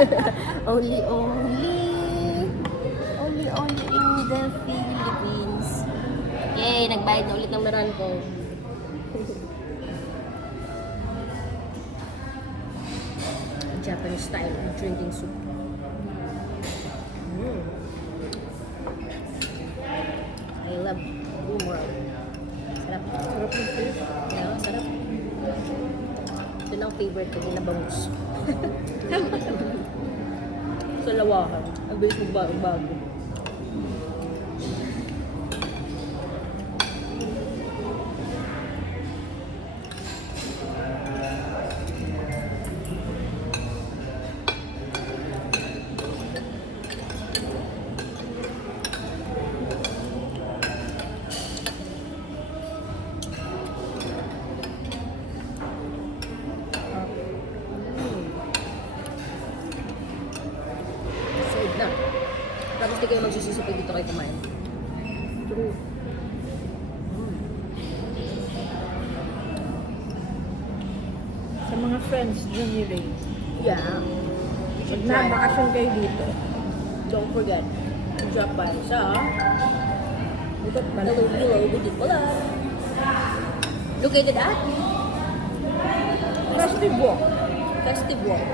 Only in the Philippines. Yay, nagbayad na ulit ng meron ko. Japanese style drinking soup. I love humor. Sarap. Sarap ng fish. Yeah, sarap. Ito na ang favorite ko, ginabangus. Sa lawakan. Ang bilis magbago. Side na. Tapos di kayo magsusisi pag dito kayo kumain. True. Sa mga friends dyan ni Ray. Yeah. Pag nabakasyon kayo dito. Don't forget to drop by sa Dito pala. Hello, Budit Pala. Located at Festive walk. Festive Walk.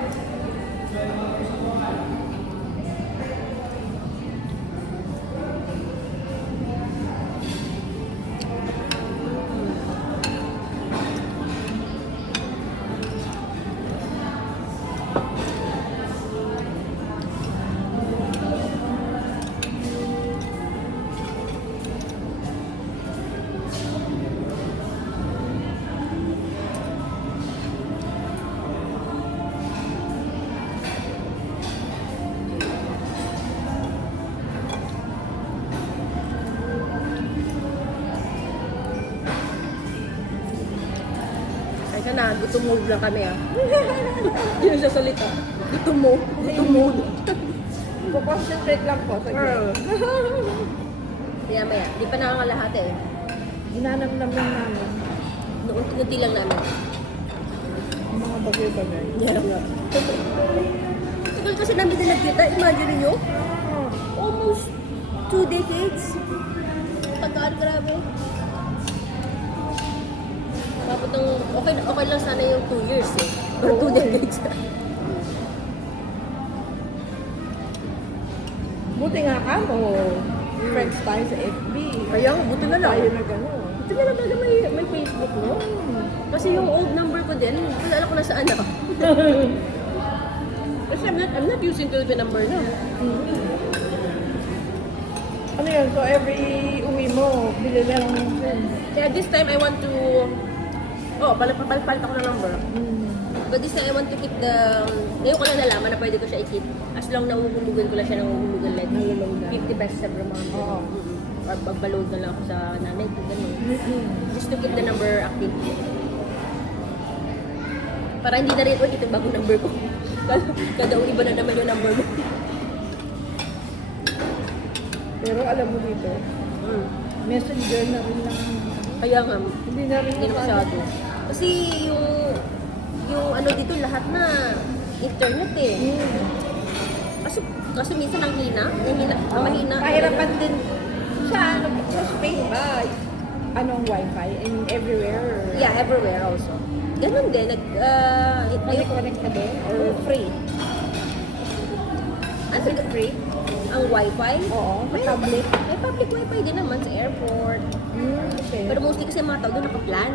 Ay ka na, gutom mode lang kami ah. Hindi na siya salita. Gutom mode. Concentrate lang po. Kaya maya, di pa nakakalahat eh. Ginanam-nam lang namin. Unti-unti lang namin. Ang mga bagay-bagay. Yeah. Tagal kasi namin din nagkita, imagine nyo? Almost 2 decades. Tagal, grabe. Tapos okay lang sana yung 2 years eh. Or 2 decades. Buti nga ka mo. Friends tayo sa FB. Kaya, buti na lang. Tayo na gano'n. Ito na lang talaga may Facebook, no? Kasi yung old number ko din, kilala ko na saan ako. Kasi I'm not using Philippine number na. Ano yun? So every uwi mo, bili na lang ng phone. Kaya this time I want to... palit ako ng number. But this time I want to keep the... Ngayon ko lang nalaman na pwede ko siya i-keep. As long na uhulugan ko lang siya ng uhulugan like Nalulog na. 50 pesos every month. Oo. Or pagbalod na lang ako sa nanay ko. Ganun. Just to keep the number active. Para hindi na rin, ito yung bagong number ko. Kada iba na naman yung number mo. Pero alam mo dito, messenger na rin lang. Kaya nga, Hindi na rin hindi na masyado. Kasi yung ano dito lahat na internet eh. Kaso minsan ang hina, mahina. Kahirapan din sa space ba? Anong wifi? And everywhere? Yeah, everywhere also. Ganun din. Connect ka din? Or free? Ano Free? ang wifi? Oo, sa tablet. May public wifi din naman sa airport. Okay. Pero mostly kasi mga tao doon nakaplan.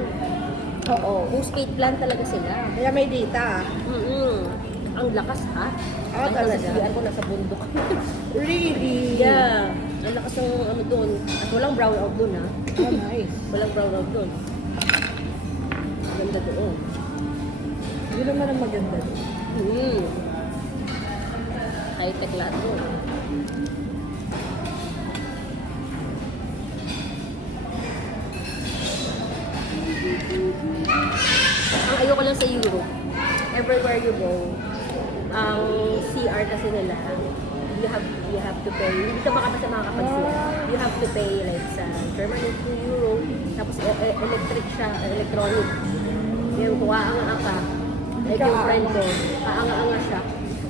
Oo. Postpaid plan talaga sila. Kaya may data. Ang lakas ha. Ah, Ang talaga? CR ko nasa bundok. Really? Yeah. Ang lakas ng ano doon. At walang brownout doon ha. Oh, nice. Walang brownout doon. Ang ganda doon. Hindi naman ang maganda. High-tech lahat doon. Ang ayoko lang sa Europe, everywhere you go, ang CR kasi nila, you have to pay. Hindi ka baka basta makakapag-CR. You have to pay like sa Germany, 2 euro. Tapos electric siya, electronic. Yung kung aanga ka, like yung friend ko, aanga-anga siya.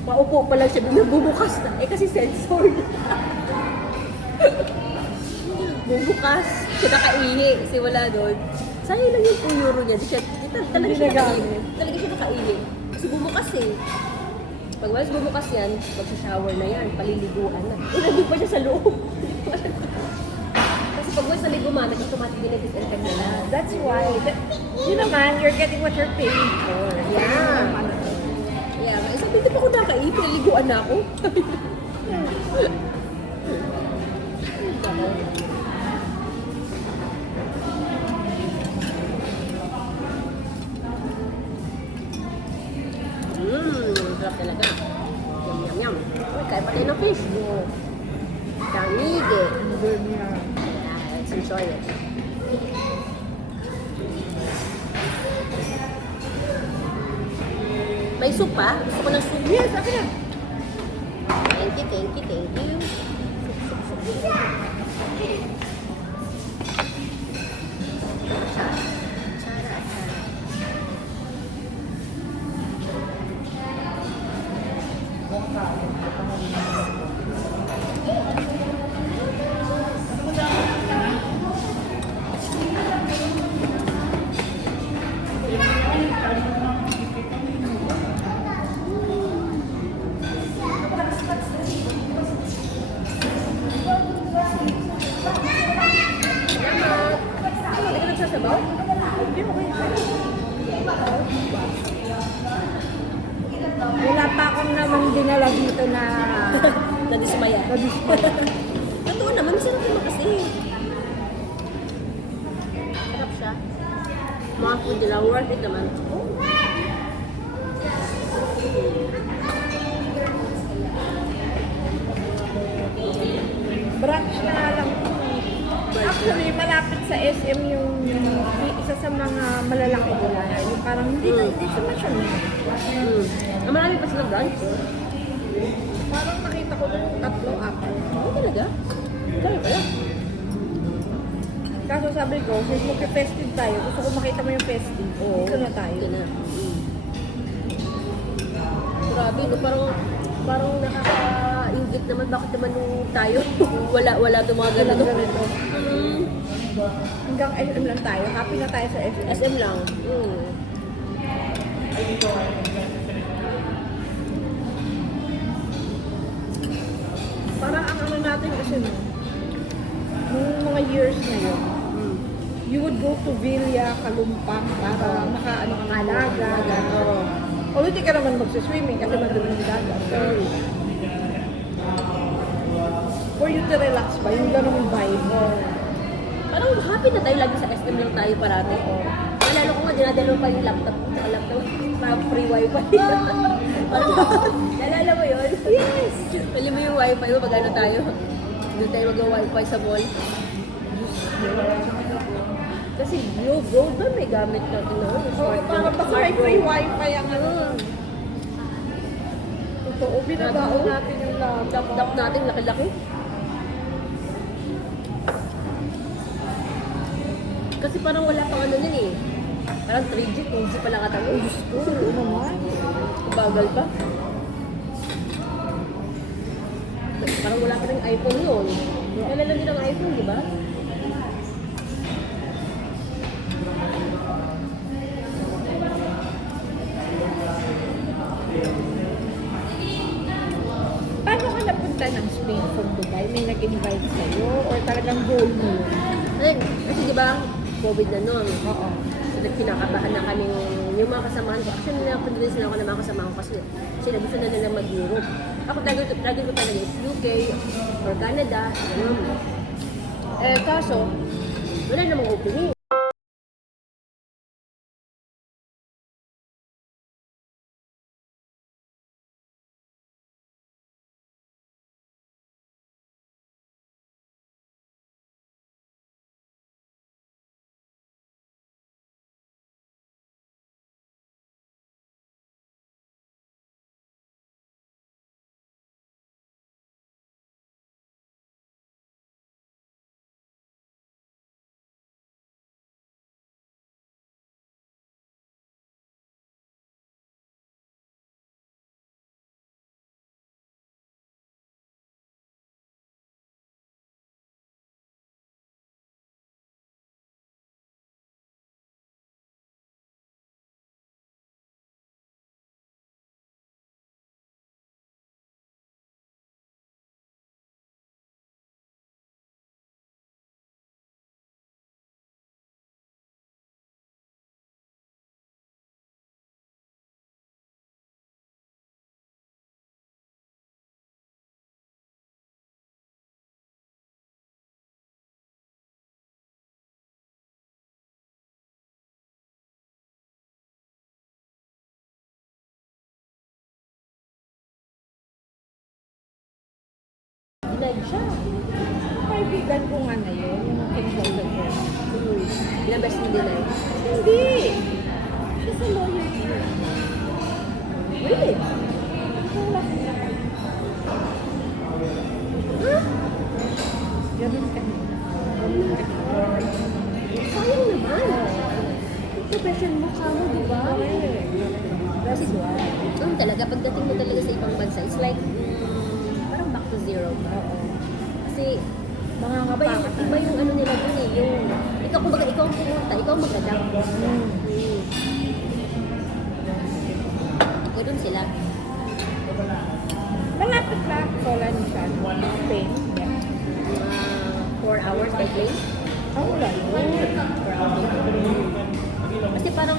Paupo pa lang siya, biglang bumukas na. Eh kasi censored. Bumukas. Siya nakaihi kasi wala doon. Sayang lang yung 2 euro niya. Talaga siya nakaihi. Talaga siya nakaihi. Kasi bumukas eh. Pag once bumukas yan, magsha-shower na yan, paliliguan na. Eh, nandun pa siya sa loob. Kasi pag once naligo man, automatic din nag-disinfect na lang. That's why. Yun naman, you're getting what you're paying for. Yeah. Yeah, sabi hindi pa ako nakaihi, paliliguan na ako. Sarap talaga. Yum, yum, yum. Uy, kaya pa tayo ng fish. Damige. Yeah, let's enjoy it. May soup pa? Gusto ko ng soup. Yes, okay na. Thank you, thank you, thank you. Chara, chara, chara. Hindi ka nagsasabaw? Hindi, okay. Wala pa akong naman dinala dito na Nadismaya. Totoo naman, masarap naman kasi. Sarap siya. Mga food nila, worth it naman. branch na lang. Actually, malapit sa SM yung isa sa mga malalaki nila. Yung parang hindi siya masyado. Ang marami pa silang branch. Parang nakita ko ng 3-4. Oo talaga? Kaya pala. Kaso sabi ko, since magka-festive tayo, gusto ko makita mo yung festive. Dito na tayo. Ito na. Grabe, no? Parang nakaka-ingit naman. Bakit naman nung tayo? wala itong mga ganito. Ganito. Hanggang SM lang tayo. Happy na tayo sa SM. SM lang. Parang ang ano natin kasi no, nung mga years na yun, you would go to Villa, Kalumpang para makaano kang alaga. Although hindi ka naman magsiswimming kasi madumi yung dagat. For you to relax ba, yung ganong vibe. Parang happy na tayo lagi sa SM lang tayo parati. Nalala ko nga, dinadalo pa yung laptop. Sa laptop, parang free wifi. Nalala mo yun? Yes! Alam mo yung wifi mo, pag ano tayo? Doon tayo mag-wifi sa mall. Kasi Globe ba may gamit natin na? Parang basta may free wifi ang ano. Totoo, binabaon natin yung Dap natin, laki-laki. Kasi parang wala pang ano nun eh. Parang 3G, 2G pa lang atang. Diyos ko, Oo naman. bagal pa. Parang wala pa rin iPhone yun. Kailan lang din ang iPhone, di ba? Paano ka napunta ng Spain from Dubai? May nag-invite sa'yo? Or talagang goal mo yun? Kasi di ba, COVID na nun. Oo. So, nagkinakabahan na kami yung mga kasamahan ko. Actually, napunta sila ako ng mga kasamahan ko kasi sila gusto na nila mag-Europe. Ako, target ko talaga is UK or Canada. Kaso, wala namang opening. bayad siya. Kaibigan ko nga na yun, yung consultant ko. Inabes mo nila eh. Hindi! She's a lawyer here. Really? Ganun ka. Sayang naman. Profession mo ka mo, di ba? That's why. Talaga, pagdating mo talaga sa ibang bansa, it's like, parang back to zero ka. Kasi, Mga iba yung ano nila dun eh, yung, kumbaga, ikaw ang pumunta, ikaw ang mag-adapt. Ganun sila. Malapit lang. Solan siya. Spain. Yeah. 4 hours by plane. Ang ulan. 4 hours. Kasi parang,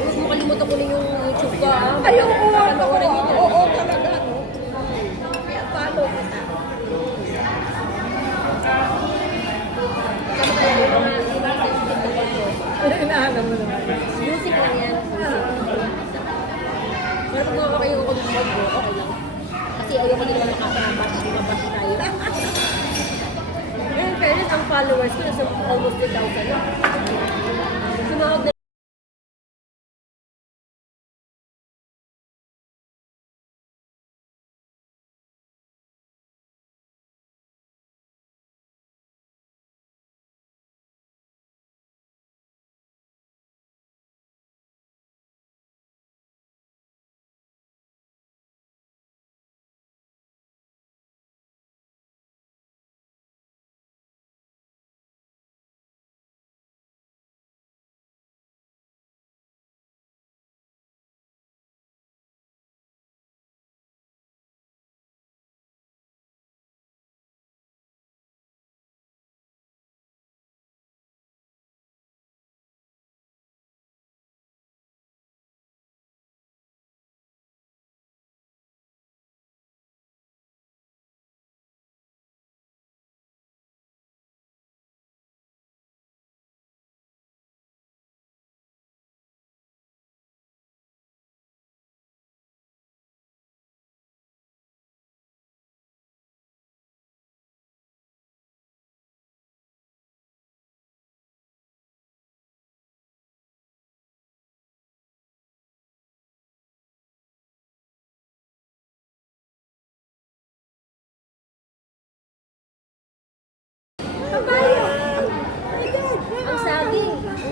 huwag mo kalimutan ko na yung YouTube ko. Ay, oo, Panoorin mo. oo, talaga, no? Kaya follow kita. Kasama kaya yung mga TikTok ko. Inaalam mo naman. Music lang yan. Pero kung ako kayo ko mag ko, okay lang. Kasi ayoko din naman makapanabash, mabash tayo. Ngayon, fairness, ang followers ko nasa almost 3,000 na. Sumahod na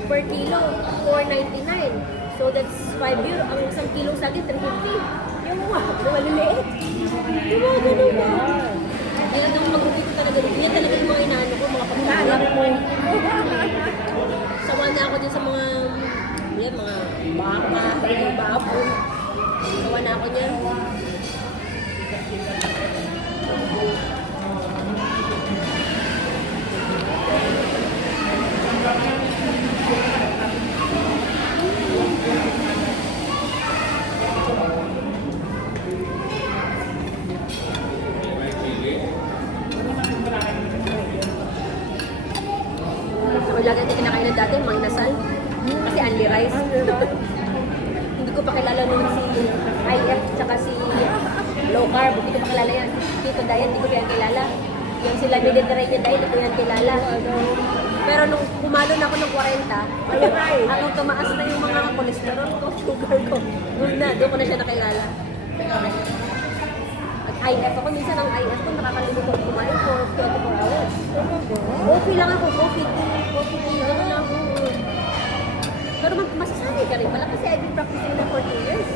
per kilo, 4.99. So that's 5 euro. Ang isang kilo sa atin, 350. Yung mga maliliit. Yung mga ganun ba? Kaya nung mag-uwi ko talaga, yan talaga yung mga inaano ko, mga pagkakalap mo. Sawa na ako din sa mga, yan, mga baka, mga baboy. Sawa na ako niyan. Ako lagi natin kinakain dati, mga inasal. Kasi only rice. Hindi ko pa kilala nung si IF tsaka si low carb. Hindi ko pa kilala yan. Keto diet, hindi ko pa yan kilala. Yung sila Mediterranean diet, hindi ko yan kilala. Pero nung pumalo na ako ng 40, at nung tumaas na yung mga cholesterol ko, sugar ko, doon ko na siya nakilala. At IF ako, minsan ang IF ko nakakalimutan kumain for 24 hours. Coffee lang ako, coffee tea, gano'n lang ako. Pero masasabi ka rin pala kasi I've been practicing na for 2 years.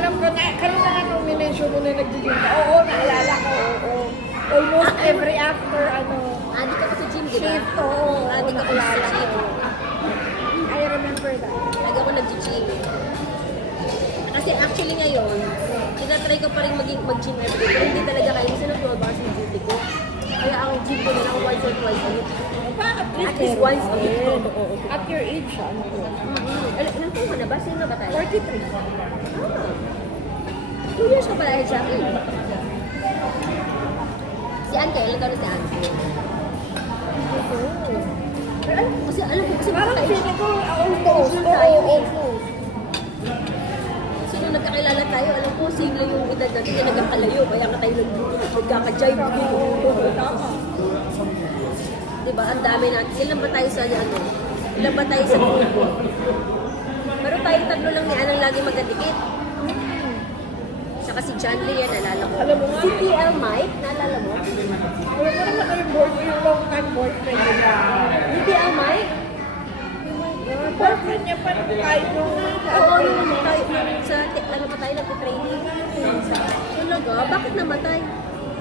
Alam ko na, kanina nga nung minensyon mo na nag-gym ka. Oo, naalala ko, oo. Almost every after, Adik ako sa gym, di ba? shift, oo. Adik ako sa Naalala gym. ko. I remember that. Lagi ako nag-gym. Kasi actually ngayon, tinatry ko pa rin mag-gym everyday. Pero hindi talaga kaya. Kasi nag-12 hours yung duty ko. Kaya ang gym ko na lang once or twice a week. At least once a week. At your age, ano ko? Ilan taon ka na ba? Sino ba tayo? 43. Ah. 2 years ka pala sa akin. Si Ann kayo, ilan taon na si Ann? Pero alam ko kasi, Parang magkaka-age. feeling ko, almost. Age lang tayo Oo, eh. almost. So nung nagkakilala tayo, alam ko, same lang yung edad natin na nagkakalayo. Kaya nga tayo nagkaka-jive. Diba? Ang dami natin. Ilan ba tayo sa ano? Ilan ba tayo sa grupo? Pero tayo tatlo lang ni Anang lagi magkadikit. Saka si John Lee, yan, naalala ko. Alam mo nga. Si TL Mike, naalala mo? Alam mo naman yung boyfriend, yung long time boyfriend niya. Si TL Mike? Boyfriend niya pa nung tayo nung Oo, nung tayo, sa, ano pa tayo, nagpo-training. Talaga? Bakit namatay?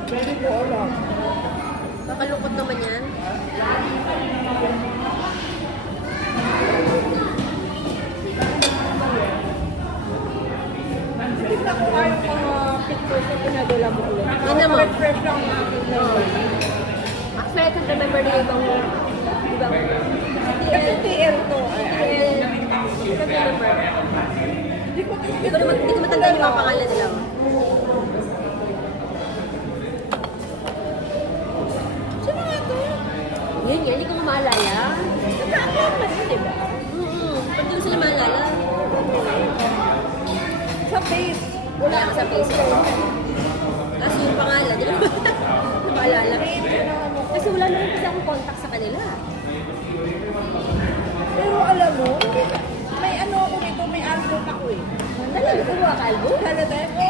Hindi ko alam. Kakalungkot naman yan. Tignan ko nga yung mga pictures na pinadala mo ulit. Yun naman. Refresh lang natin. Actually, I can remember na ibang Kasi TL to. I can remember. Hindi ko Hindi ko matandaan yung mga pangalan nila. Sino nga to? Yun yan, hindi ko maalala. Nagkakaroon man yun, diba? Pag di ko sila maalala. Sa face. Wala ako sa Facebook. Kasi yung pangalan, di ba? Maalala. Kasi wala na rin kasi akong contact sa kanila. Pero alam mo, may ano ako nito, may album ako eh. Gusto mo kalbo? Haladay ko.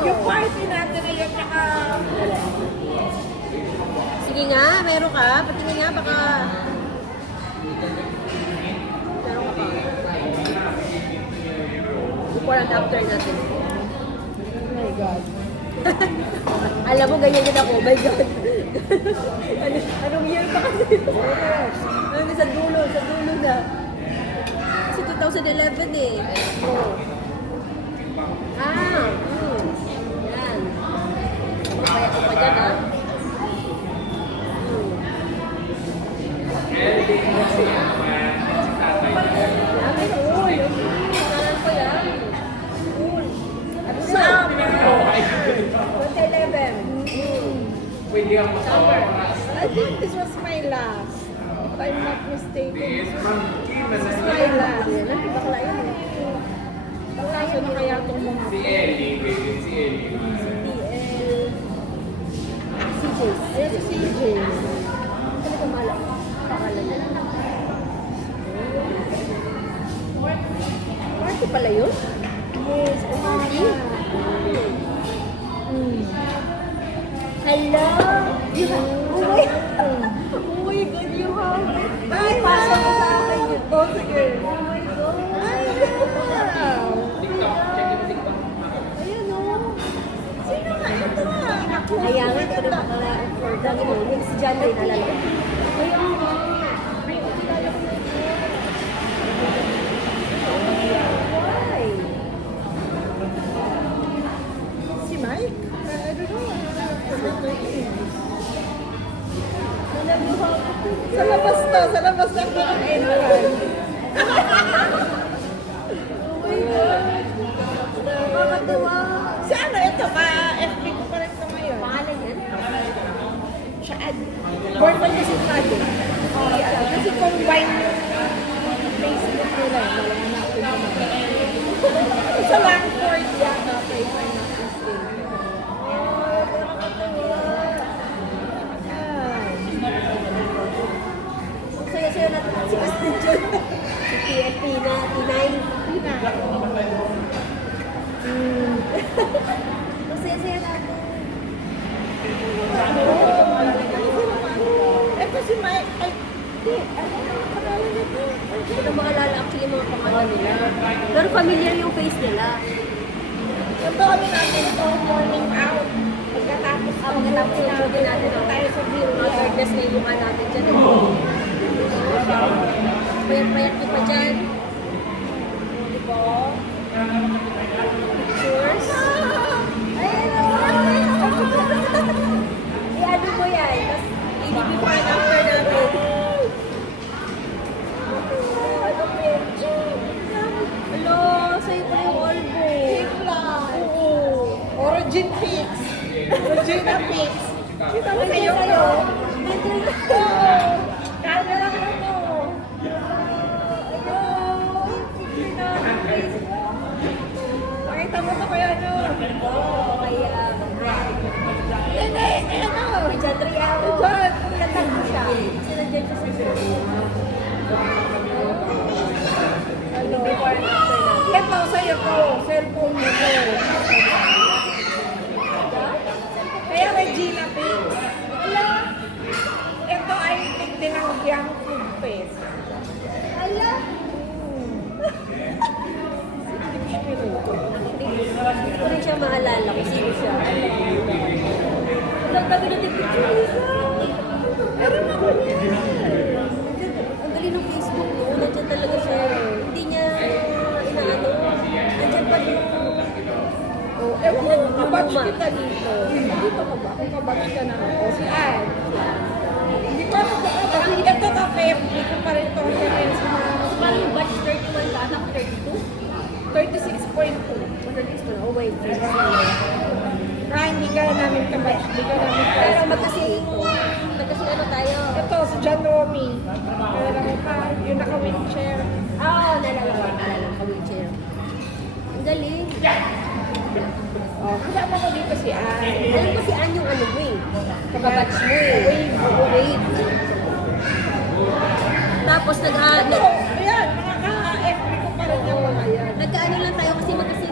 Yung party natin na yun, tsaka... Sige nga, meron ka. Patingin nga, baka... Meron ka pa. Before and after natin. Oh my God. Alam mo, ganyan din ako. Oh my God. Anong year pa kasi? Ano, sa dulo na. Kasi 2011 eh. Oh. Yan. Kaya ko pa dyan, ha? Dami, cool. Nalan ko yan. Cool. Summer. 2011. Summer. I think this was my last. If I'm not mistaken. This was my last. Bakla yun eh. Kaso na kaya itong mga... TL. CJ. Ayan si CJ. Ano ka mala? Pangalan niya. Party pala yun? Yes. Party? Hello? You have... Oh my God, you have it. Ay, pasa mo sa akin yun. Oh, sige. Oh my God. Ay, wow. Ayan o. Sino nga? Ito nga. Kaya nga, ito na pala for dami mo. Yung si John Ray nalala ko. Kaya nga. Ay, kilala ko na ito. Why? Si Mike? I don't know. Sa labas to. Sa labas na po ang entrance. Oh my God. Nakakatawa. Si ano ito? FB ko pa rin ito ngayon. Pangalan yan? Chad. Born by the same father. Kasi combine yung Facebook nila. Malaman ko naman. Sa Langford yata. If I'm not mistaken. Ang saya-saya natin si Astin John. Si TNT na, T9. Ang saya-saya natin. Ito si Mike. Ay, di. Ano yung pangalan nito? Hindi ko maalala actually mga pangalan nila. Pero familiar yung face nila. Ito ano natin ito, morning out. Pagkatapos Pagkatapos yung shooting natin, tayo sa view. mga darkness na yung mukha natin dyan. Payat-payat nyo pa dyan. Diba? Pictures. I-ano mo yan. Tapos, hindi before and after namin. Hello, sa'yo pa yung elbow. Origin pics. Regina pics. Kita mo sa'yo ko. Kaya lang ako. Pakita mo ito kaya no. Kaya, Yan eh, ano. may John Ray ako. John. Katag mo siya. Kasi nandiyan siya sa Ano? before and after natin. Ito sa'yo ko. Cellphone mo ko. Kaya Regina pics. Ito ay pic din ng Young Food Fest. Ala! Hindi ko rin siya maalala kung sino siya. Ang dami natin picture isa. Meron ako niya. Ang galing ng Facebook mo. Nandiyan talaga siya. Hindi niya inaano. Nandiyan pa yung... Oh, ewan ko, kabatch kita dito. Dito ka ba? Kung kabatch ka na ako. Si Ann. Hindi ko ako ito ka, Feb. Hindi ko pa rin ito reference na. Parang yung batch 31 ka, anak 32. 36.2. 136 ko na. Oh wait. Hindi ka namin kabatch. Hindi ka namin Pero magkasing magkasing ano tayo. ito, si John Romy. Nalala ko pa, yung naka-wheelchair. Oo, nalala ko. Wheelchair. Ang galing. Oh, kasama ko dito si Ann. Alam ko si Ann yung ano mo eh. Kababatch mo eh. Wave. Tapos Ito, ayan, mga ka-FB ko pa rin ako. Ayan. nagkaano lang tayo kasi magkasing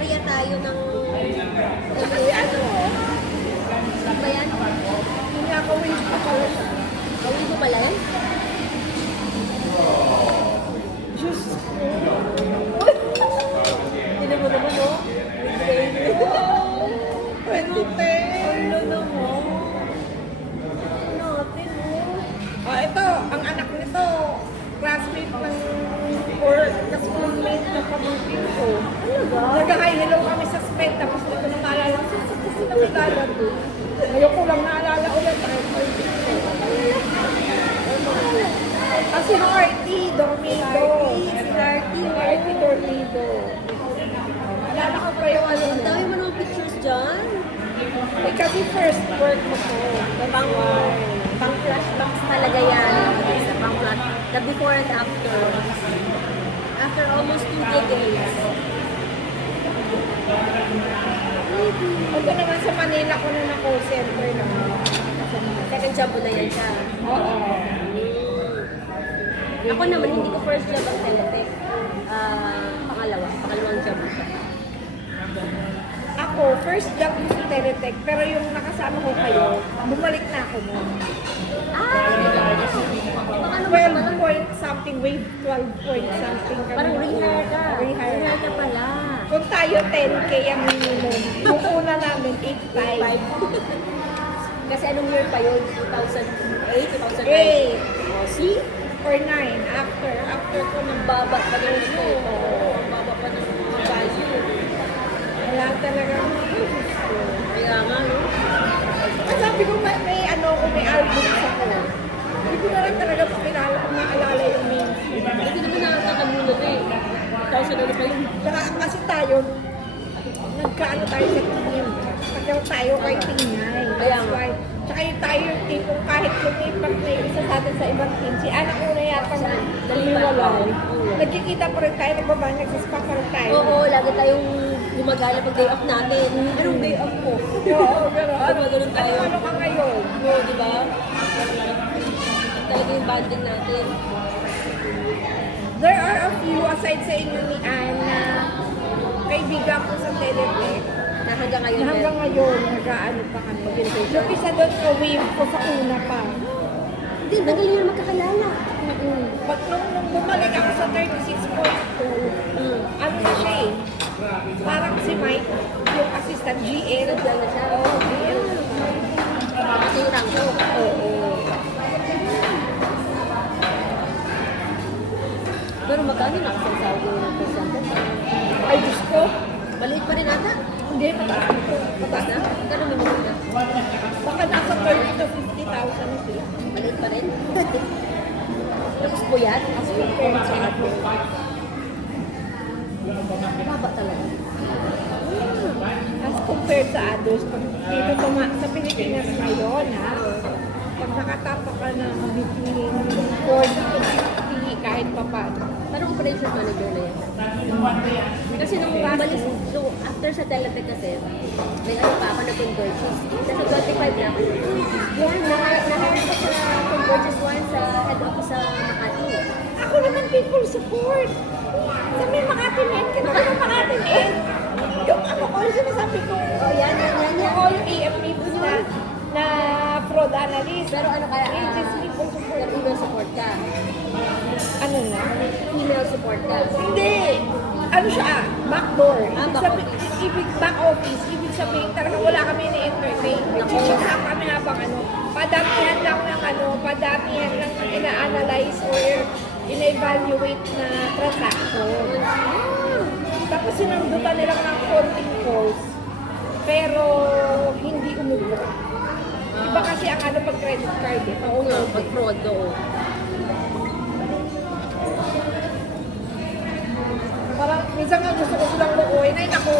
area tayo ng... Kasi ano, Ano ba yan? kinakawin ko pala siya. Gawin mo pala yan? Diyos ko. Tinan mo naman, no? 2010. Ano naman? Natin, oh. Ito, ang anak nito, classmate ng, or ka-schoolmate ng pamangkin ko. Talaga? Nag-hi hello kami sa SPED, tapos ito na naalala ko, kasi nakilala ko. Ngayon ko lang naalala ulit, ay, si Harty Dormido. Harty Dormido. Naalala ko pa yung ano Ang niya. dami mo naman pictures dyan. Eh, kasi first work ko po. Pang flashbacks talaga yan. Isa, pang flash. The before and after. After almost 2 decades. Ito naman sa Manila ko na call center naman. Second job mo na yan siya. Oo. Ako naman, hindi ko first job ang Teletech. Pangalawang job ko siya. Ako, first job ko sa Teletech, pero yung nakasama ko kayo, bumalik na ako mo. Ano 12 point something, wave 12 point something. kami. Parang rehire ka. Rehire. Rehire ka pala. Kung tayo 10K ang minimum, yung una namin 8.5. Kasi anong year pa yun? 2008, 2009? Hey, Oh, see? or 9, after ko nang Baba pa ng gusto. Baba pa ng value. wala talaga. Kaya nga, no? At sabi ko, may ano ko, may albums ako. Hindi ko na lang talaga pakilala kung naalala yung main. Hindi naman nakakatamunan na eh. 1,000 ano pa yun? Tsaka kasi tayo, nagkaano tayo sa team. Pagkaw tayo kay Tingay. Kaya That's nga. why. Tsaka yung tayo yung tipong kahit lumipat na yung isa sa atin sa ibang team. Si anak ko na yata naliwalay. Nagkikita pa rin tayo, nagbabay, nagsaspa pa rin tayo. Oo, lagi tayong gumagala pag day off natin. Anong day off ko? Oo, pero ano, Gumagano'n tayo. ano ka ngayon? Oo, di ba? Talaga yung banding natin. There are a few, aside sa inyo ni Anne, na kaibigan ko sa Teletech. Na hanggang ngayon. Na hanggang ngayon, nag-aano pa kami. Yung isa doon, ka-wave ko sa una pa. Hindi, magaling na magkakalala. Pag nung bumalik ako sa 36.2, ano na siya eh. Parang si Mike, yung assistant GL. Nandiyan na siya. Oo, GL. Kasi yung rank ko. Oo. Pero magkano nakasasawag yung percentage? Ay, Diyos ko. Maliit pa rin ata. Hindi, mataas nito. Mataas na? Magkano minimum na? Baka nasa 30 to 50,000 na sila. Maliit pa rin. Tapos puyat. As compared sa atin. Baba talaga. As compared sa others, pag dito sa Pilipinas ngayon, ha? Pag nakatapa ka ng between 40 to 50, kahit pa paano. Parang operations manager na yan. Kasi nung umalis, so after sa Teletech kasi, may ano pa ako na Converges. Nasa 25 na ako. Yan, naharap ko sa Converges 1 sa head office sa Makati. Ako naman people support. Sabi Makati men, kaya ka Makati men. Yung ano ko, yung sinasabi ko, Oh, yan. ako yung AFP na fraud analyst. Pero ano kaya, Agency people support. email support ka. Ano na? Email support ka. Hindi. Ano siya? Backdoor. Back office. Ibig sabihin, talaga wala kami na-entertain. Nag-check up kami habang ano, padamihan lang ina-analyze or ina-evaluate na transaction. Tapos sinundutan nila ng konting calls, pero hindi umuwi. Iba kasi ang ano pag credit card eh, Oo nga, pauwi. pag fraud doon. Parang minsan nga gusto ko silang lukuhin. Ay naku,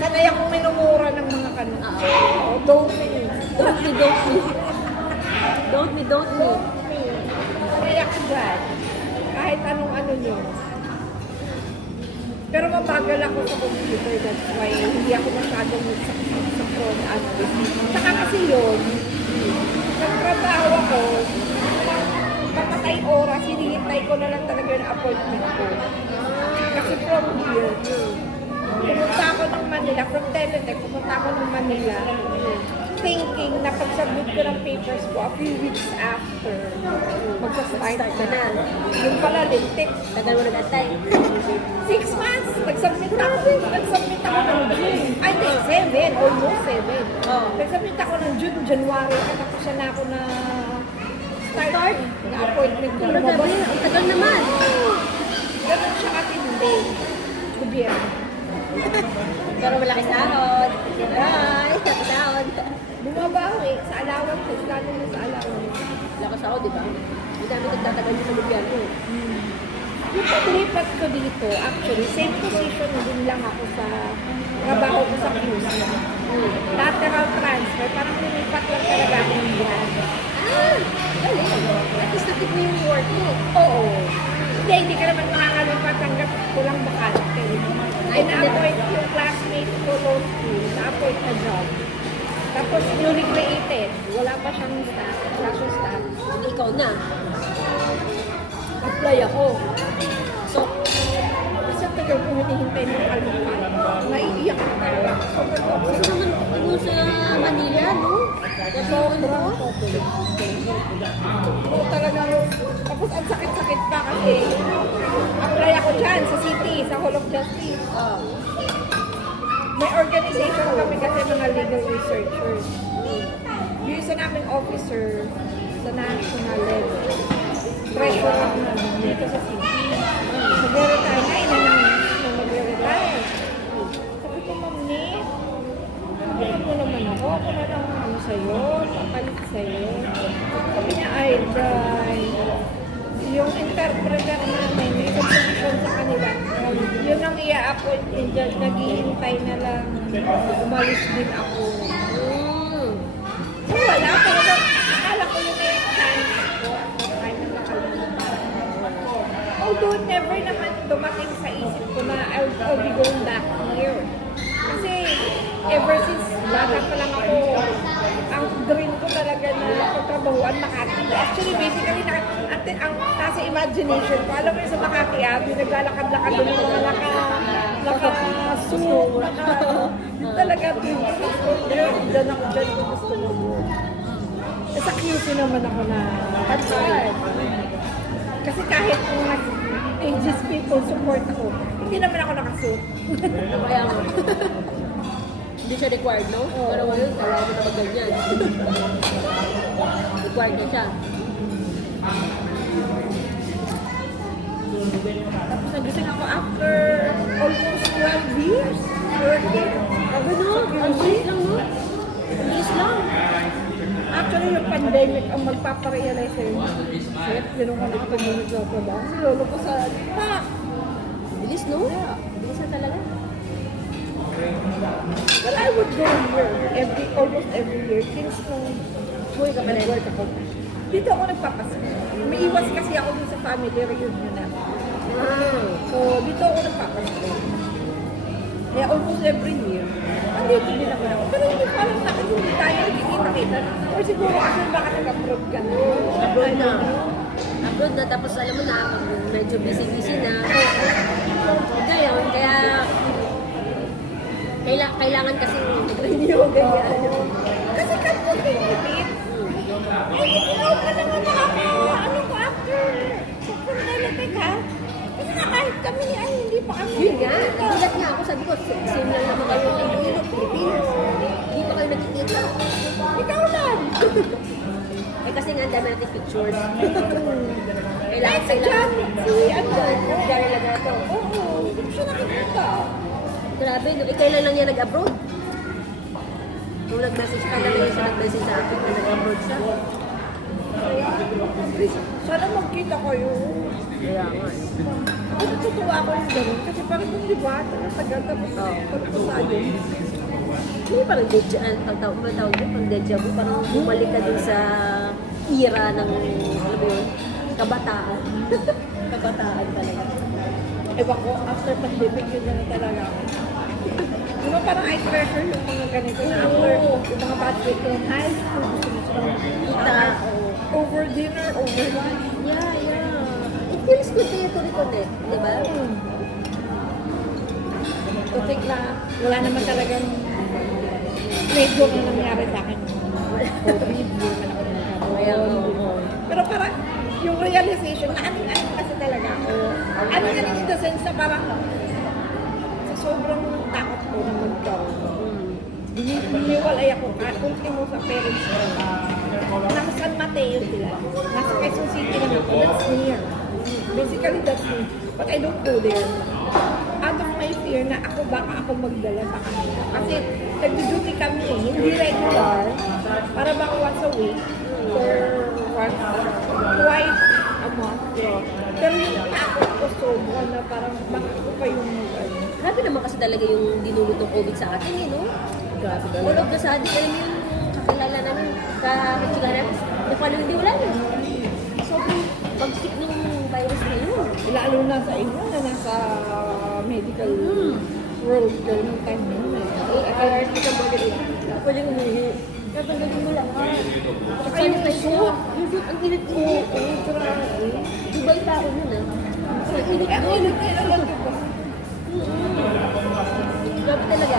sanay akong minumura ng mga kano. Oh, don't me. Don't me. Don't me. Don't me. Sanay ako dyan. Kahit anong ano nyo. Pero mabagal ako sa computer, that's why hindi ako masyadong sa fraud analyst. Saka kasi yun, nagtrabaho ako, kapatay oras, hinihintay ko na lang talaga yung appointment ko. Kasi from here, pumunta ako ng Manila, from Teletech, pumunta ako ng Manila, thinking na pag-submit ko ng papers ko, a few weeks after, magsa-start Start ka na. na. Yung pala, lintik. Tagal mo nag-antay. 6 months! Nag-submit ako ng June. Ay, hindi, 7. Almost 7. Oh. Nag-submit ako ng June, January. Tapos na ako na start. Na-appointment ko. Pero grabe, ang tagal naman. Ganun siya katindi. Gobyerno. Pero malaki sahod. Ay, malaki sahod. Bumabaho sa allowance. Lalo na sa allowance. Malaki sahod, di ba? Hindi dami nagtatagal mo sa gobyerno. Yung paglipat ko dito, actually, same position din lang ako sa trabaho ko sa QC. Lateral transfer, parang lumipat lang talaga ako ng brand. Galing. At least nakit mo yung work mo. Oo. Hindi ka naman makakalipat hanggat kulang bakante. Ay, na-appoint yung classmate ko law school, na-appoint na job. Tapos newly created, wala pa siyang staff, wala siyang staff. Ikaw na. Apply ako. So, Kasi ang tagal ko hinihintay ng kalupan. Naiiyak ko talaga. Sobrang gusto naman mo sa Manila, no? Sobrang Oo, talaga. Tapos ang sakit-sakit pa kasi apply ako dyan sa city, sa Hall of Justice. May organization kami kasi mga legal researchers. Yung isa naming officer sa national level. Treasurer ako dito sa city. Mag-retire na, ina na mag-retire. Sabi ko, Ma'am Nick, sabihan mo naman ako na lang ano sa'yo, papalit sa'yo. Sabi niya, ay, yung interpreter namin, yung position sa kanila, yun ang i-appoint din dyan, naghihintay na lang, umalis din ako. So wala, talaga, akala ko yun na yung chance ko at the time na nakalimutan. Although never naman dumating sa isip ko na I'll be going back here. Kasi ever since bata pa lang ako, ang dream ko talaga na pagtrabahuan Makati. Actually, basically, ang nasa imagination ko, alam mo yung sa Makati Avenue, naglalakad-lakad doon yung mga naka-suit, yung talaga dream ko. Diyan ako dyan ko gusto mo. Eh, sa QC naman ako na pag-start. Kasi kahit kung ages people support ako, hindi naman ako nakasuit. kaya nga. Hindi siya required, no? Pero ngayon, kailangan mo na mag-ganyan. Required na siya. Tapos nagising ako after almost 12 years working. Sabi no, ang bilis lang, no? Ang bilis lang. Actually, yung pandemic ang magpaparealize sa'yo. Shit, gano'n ka na pandemic na ako ba? Lolo ko sa... Ha! Bilis, no? Bilis na talaga. Well, I would go here almost every year since nung Uy, ka pala. nag-work ako. Dito ako nagpapasin. May iwas kasi ako dun sa family reunion na. So, dito ako nagpapasin. Kaya almost every year, andito din naman ako. Pero hindi ko alam na kasi hindi tayo nagkikita-kita. Or siguro kasi baka nag-abroad ka na. Abroad na. Abroad na, tapos alam mo na, medyo busy-busy na. Ngayon, kaya kailangan kasi renew, ganyan. Kasi kapag pinipit, ay hindi ko pa naman ano ko after. So, kung nalatik ha, kasi na kahit kami, ay hindi pa kami. Yun nga, nagulat nga ako, sabi ko, same lang naman kayo ng Iloilo, Pilipinas. Hindi pa kayo nagkikita. Ikaw lang. Eh kasi nga, ang dami natin pictures. Kahit si John, si ano, Gary Lagato. oo, hindi ko siya nakikita. Grabe, no? Kailan lang niya nag-abroad? Nung nag-message ka lang siya nag-message sa akin na nag-abroad siya. Sana magkita kayo. Kaya nga. Ako natutuwa ako yung ganun. Kasi parang kung di ba, tagal tapos parang ko sa akin. Hindi parang deja, ang tawag mo, pang deja vu, parang bumalik ka dun sa era ng, alam mo yun, kabataan. Kabataan talaga. Ewan ko, after pandemic, yun na talaga ako. Di ba parang I treasure yung mga ganito na after yung mga budget ko in high school, gusto mo Kita. over dinner, over lunch. Yeah. It feels good to reconnect, di ba? to think na wala naman talagang medyo na nangyari sa akin. COVID, hindi naman ako nagkaroon. Pero parang yung realization na ano kasi talaga ako. Ano in the sense na parang sa sobrang takot ko na magkaroon. Biniwalay ako kung mo sa parents ko. Nasa San Mateo sila. Nasa Quezon City lang ako. That's near. Basically, that's near. But I don't go there. Out of my fear na baka ako magdala sa kanila. Kasi nag-duty kami hindi regular. Para baka once a week or twice a month. Pero yung takot ko sobra na parang baka ako pa yung Grabe naman kasi talaga yung dinulot ng COVID sa atin, eh, no? grabe All of the sudden, alam mo yung kakilala namin, kakilala namin, napalang hindi wala yun. Sobrang pag-stick ng virus na yun. Lalo na sa inyo na nasa medical world ka nung time mo. Kaya hindi ka magaling. Walang umuhi. Tatanggalin mo lang. Tsaka yung suit. Yung suit, ang init ko. Ibang tao yun, ah. Ang init Ang ko. ulit kayo lang diba? Grabe talaga.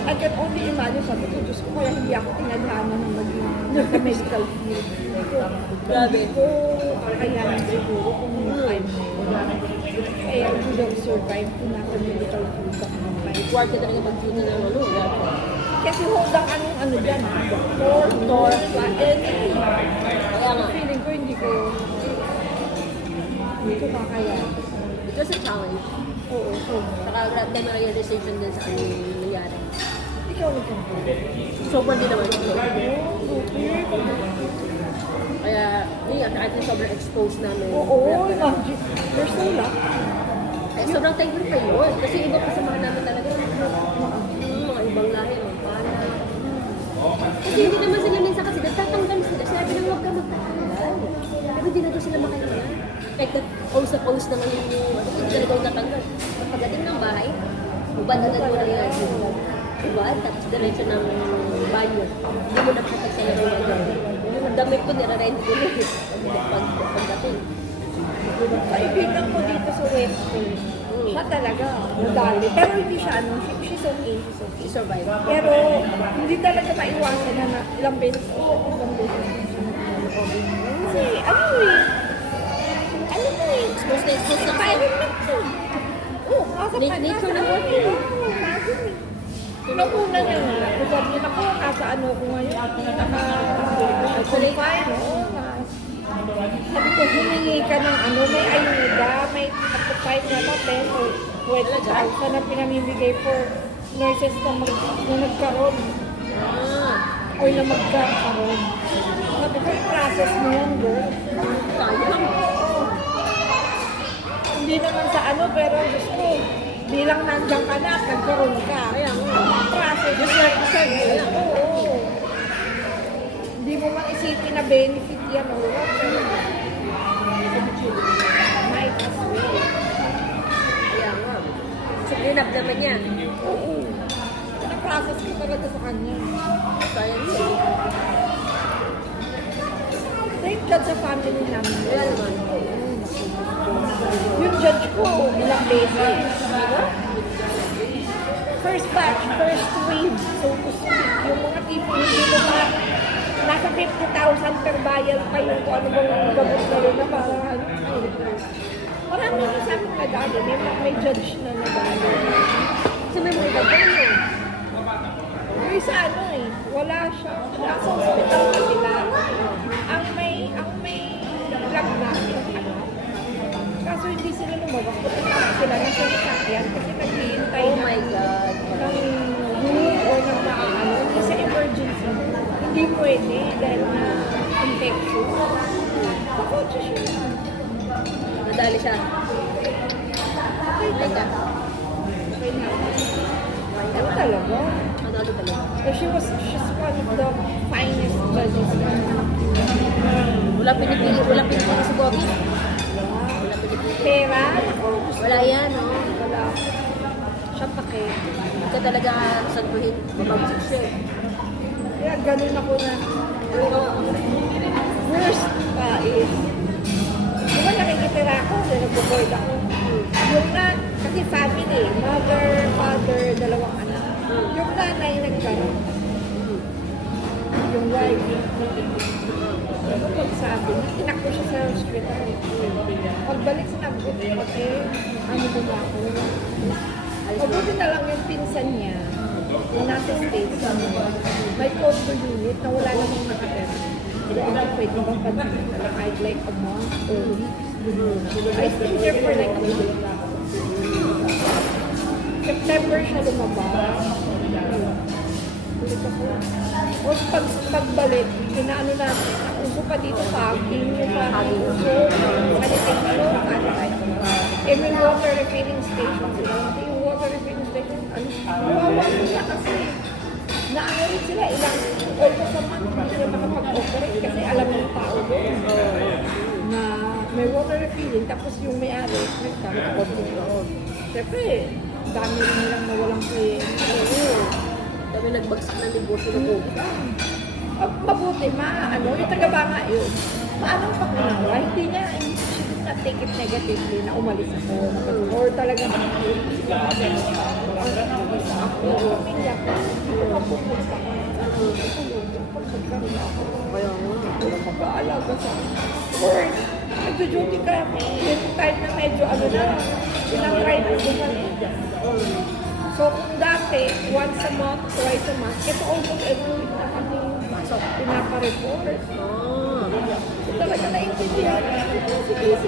I can only imagine, sabi ko, Diyos ko, kaya hindi ako tinadhana ng maging sa medical field. Grabe. Hindi ko kakayanin siguro kung yung time na yun. Kaya I would have survived kung nasa medical field ako ng time. Required ka talaga mag-duty ng ano. Grabe. Kasi hold ang ano dyan, doctor, anything. Kaya nga. Feeling ko hindi ko kakayanin. It was a challenge. Oo, so. Saka grabe na realization din sa kanyang nangyari. Ikaw nagkampo. Sobrang din naman ito. Okay. Kaya, yun nga, kahit na sobrang exposed namin. Oo, imagine. You're so lucky. Kaya sobrang thankful pa yun. Kasi iba kasama namin talaga. Mga ibang lahi, mga pana. Kasi hindi naman sila minsan kasi nagtatanggal sila. Sabi na huwag ka magtatanggal. Pero hindi na doon sila makahinga. Kahit nag-pose na ngayon yung hindi talaga yung tatanggal. Pagdating ng bahay, ubad agad mo na yan. Ubad, tapos diretso ng banyo. Hindi mo na pagkagsala ng banyo. Yung damit ko, nire-rent ko rin. Pagdating. Kaibigan ko dito sa Western. Siya talaga, madali. Pero hindi siya, she's okay, she's okay. Survive. Pero hindi talaga maiwasan na ilang beses siya nagkakaroon. Kasi ano eh, Exposed na exposed na kasi. environment to. Oo, nasa Nature na work. Nauna niya nga, sabi niya, ako, nasa ano ko ngayon, naka-confine, sabi ko, humingi ka ng ano, may ayuda, may 5 na peso, 12,000 na pinamimigay for nurses na nagkaroon, Ah, or na magkakaroon. Sabi ko, i-process mo yan, girl. sayang. Hindi naman sa ano, pero gusto ko, bilang nandiyan ka na, nagkaroon ka. Kaya nga. Process. Just like you said, oo. Hindi mo man isipin na benefit yan o what. Might as well. Kaya nga. So, clean up naman yan. Oo. Na-process ko talaga sa kanya. Sayang yun. Thank God sa family namin. Kaya naman. Yung judge ko, ilang beses. First batch, first wave, so to speak. Yung mga tipo, hindi mo pa, nasa 50,000 per bayad pa yung kung ano bang gamot na yun na para ano. Marami na sa akin nadali, may judge na nadali. Kasi may mga ganyan yun. Yung isa ano eh, wala siya. Nasa hospital na sila. Ang may lagnat yung ano. Kaso hindi sila lumabas. Pupunta sila na sa sasakyan kasi naghihintay Oh na my God. ng room or ng ano. Hindi sa emergency. Hindi pwede dahil na infection. Sa kotse siya. Nadali siya. Okay Ay ka. Okay na. Ano talaga? Nadali talaga. She's one of the finest judges. Wala pinipili si Bobby. Wala pinipili. Pera? Ako, gusto Wala yan, no? wala. Siya pake. Hindi ka talaga santuhin. Mabagsik siya. eh. Kaya ganun ako na. Worst pa is, di ba nakikitira ako, nag-board ako. Yung na, Kasi family, mother, father, dalawang anak. Yung nanay nagkaroon. Yung wife. Ano pagsabi? Tinakbo siya sa hospital. Pagbalik sinabi ko, okay, ano ba ba ako? Mabuti na lang yung pinsan niya na nasa States. May condo unit na wala namang nakatera. Hindi ako pwede bang pansin. I'd like a month or weeks. I stayed there for like a month. September siya lumabas. Ulit ako. Tapos pagbalik, inaano natin, uso pa dito packing, yung packing, uso, sanitation, eh may water refilling station sila. Kasi yung water refilling station, kawawa sila kasi naano rin sila ilang, almost a month, hindi sila makapag-operate kasi alam ng tao doon na may water refilling, tapos yung may-ari, nagkakaroon. Siyempre, dami rin nilang nawalang kliyente. Dami nagbagsak ng negosyo na po. Mabuti, yung taga-banga yun. Maanong pakinawa, hindi niya, she did not take it negatively na umalis ako. Or talagang ako, pamilya ko, ako mapupunta ko. Pagkakaroon ako. Kaya nga. Mag-aalaga sa or nagjo-duty ka, yung time na medyo sinatry na bumalik. So kung dati, once a month, twice a month, ito almost every week na kami pinapa-report. So talaga naintindihan. Sige,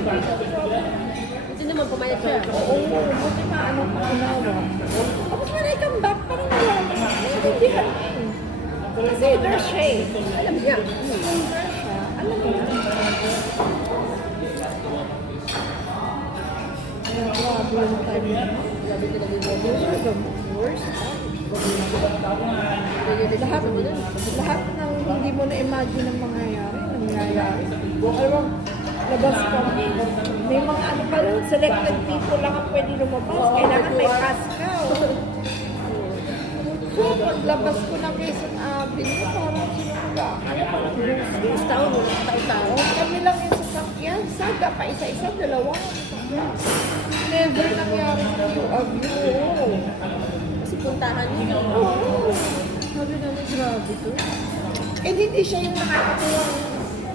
Kasi naman pumayat siya. Oo, buti paunawa. Tapos when I come back, parang wala na. Naintindihan eh. Kasi there's shame. Alam niya. Alam mo na. Grabe yung time na. Grabe talaga yung Those are the worst. Lahat ng hindi mo na-imagine ang nangyayari. Alam, labas ka. May mga pala, selected people lang ang pwede lumabas. Kailangan may pass ka. So, paglabas ko ng Quezon Avenue, parang sinula. Parang Gusto taon. Kami lang yung sasakyan. Saga pa isa-isa, dalawa. Never nangyari sa UAV. Kasi puntahan niya. Oo. Sabi namin, grabe to. Eh, hindi siya yung nakakatuwa.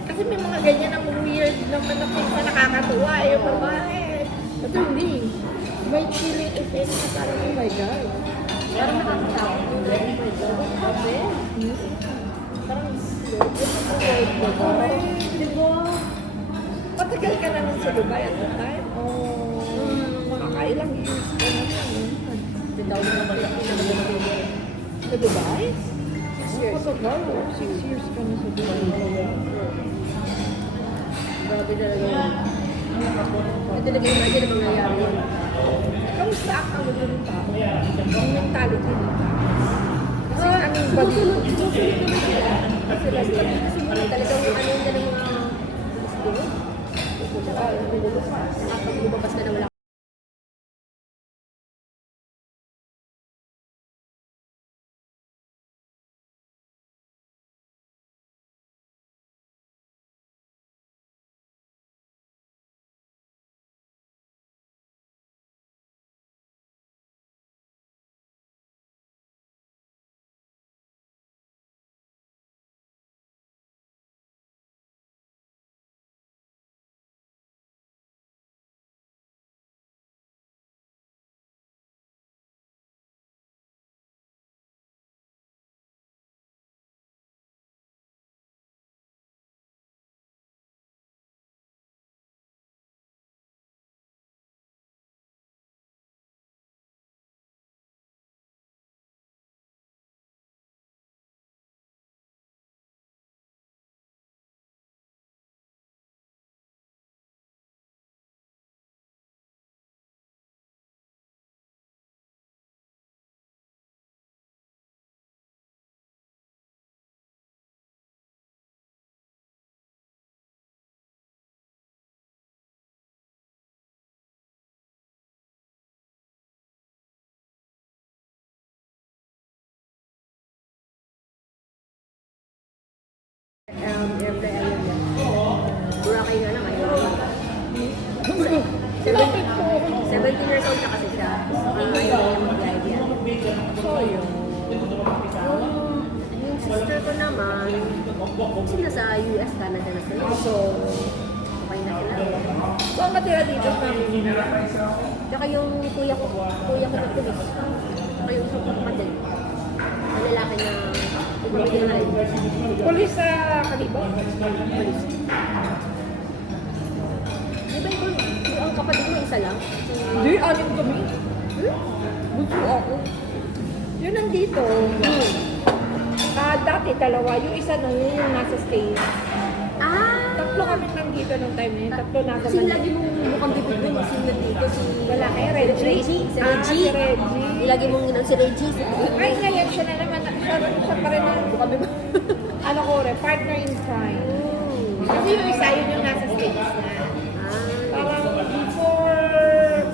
Kasi may mga ganyan ang weird naman na kung nakakatuwa. Yung babae. Ito hindi. May chilling effect na parang, oh my God. Parang nakakatakot. Oh my God. Grabe. Parang slow. Di ba? Matagal ka na nun sa Dubai at the time? Makakailang years ka na nun. Sa Dubai? 6 years. Matagal, 6 years ka na sa Dubai. Grabe talaga yun. Hindi talaga yung natin na mangyayari yun. Kamusta ang ng tao? Ang mentality ng tao? Kasi aming balik. Sumusunod naman sila. Sila talagang ano yung mga gusto. Kapag lumabas ka na wala. Every ayun yan. Boracay nga lang. 17 years old na kasi Yung sister ko naman, sila sa US, Canada na sila. So, okay na sila. So, ang matira dito sa amin. Tsaka yung kuya ko na pulis. Tsaka yung isang kapatid. Ang lalaki na bumili na rin. Pulis sa Kalibo. Pulis. Di ba ikaw, ang kapatid mo isa lang? Hindi, anim kami. Bunso ako. Yun nandito. Dati dalawa. Yung isa na yun yung nasa States. Tatlo kami nandito nung time na yun. Tatlo nasa Kasi lagi mong mukhang bibig mo, sino nandito, si... Wala kayo, Reggie. Si Si Reggie. Reggie. Lagi mong ginang si Reggie. Ay, ngayon siya na naman. Siya pa rin yung Mukhang bibig. ano ko rin, partner in crime. Kasi yung isa, yun yung nasa States na. Parang before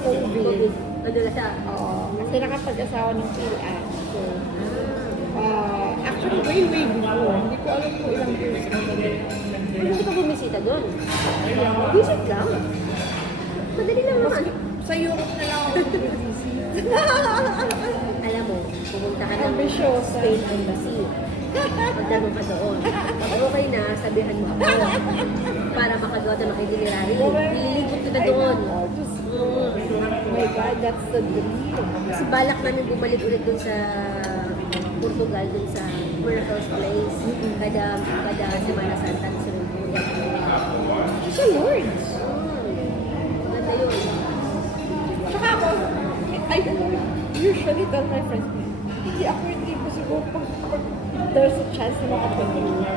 COVID. Nadala siya. Oo. Kasi nakapag-asawa ng PLN. So, actually, way before. Hindi ko alam kung ilang years na. Hindi ka bumisita doon. Visit lang. Madali lang Mas, naman. sa Europe na lang ako nag-visit. Alam mo, pumunta ka ng Ambisyosa. Spain Embassy. Magtanong ka doon. Pag okay na, sabihan mo ako. Para makagawa ka ng itinerary. Nililingkod kita doon. Oh my God, that's the dream. Kasi balak namin bumalik ulit doon sa Portugal, doon sa Miracles Place. Kada Semana Santa sa Rinpuya. Sa Lourdes. Ganda yun. Tsaka ako, I usually tell my friends, hindi ko siguro pag there's a chance na makapunta.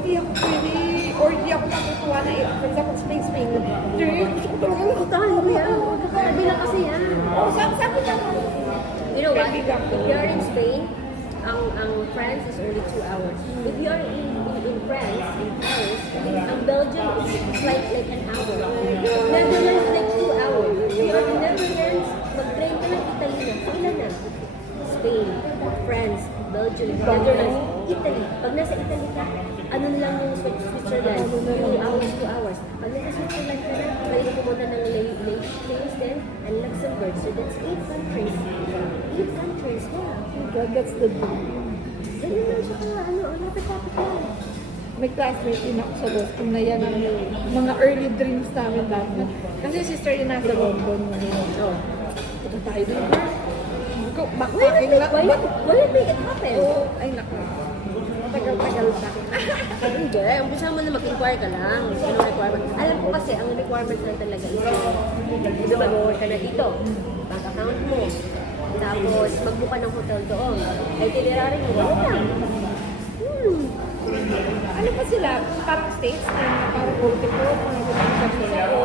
Hindi ako pwede, or hindi ako matutuwa na, for example, Spain. Hindi, gusto ko talaga Puntahan mo yan. Kakabi lang kasi yan. Oh, sabi lang. You know what? Kaibigan ko. If you are in Spain, ang France is only 2 hours. If you are in France, in Paris, ang Belgium is like an hour. Netherlands like 2 hours. If you are in Netherlands, mag-train ka ng Italy na. So, ilan na? Spain, France, Belgium, Netherlands, Italy. Pag nasa Italy ka, ano lang yung Switzerland? 2 hours, 2 hours. Pag nasa Switzerland ka na, pwede ka pumunta ng Liechtenstein and Luxembourg. So that's 8 countries. 8 countries, yeah. God, that's the dream. Ganun lang siya ka, lapit-lapit lang. May classmate din ako sa Boston na yan ang mga early dreams namin dati. Kasi sister yun nasa London. Oh. Ito tayo doon, girl. Why not make it happen? Oo, ay naku. Tagal-tagal pa. Hindi, umpisa mo na mag-inquire ka lang. Anong requirement? Alam ko kasi, ang requirement lang talaga is di ba mag-work ka na dito? Bank account mo. Tapos, mag-book ka ng hotel doon. Itinerary mo, wala lang. Ano pa sila? Parang states na parang multiple, mga ganun o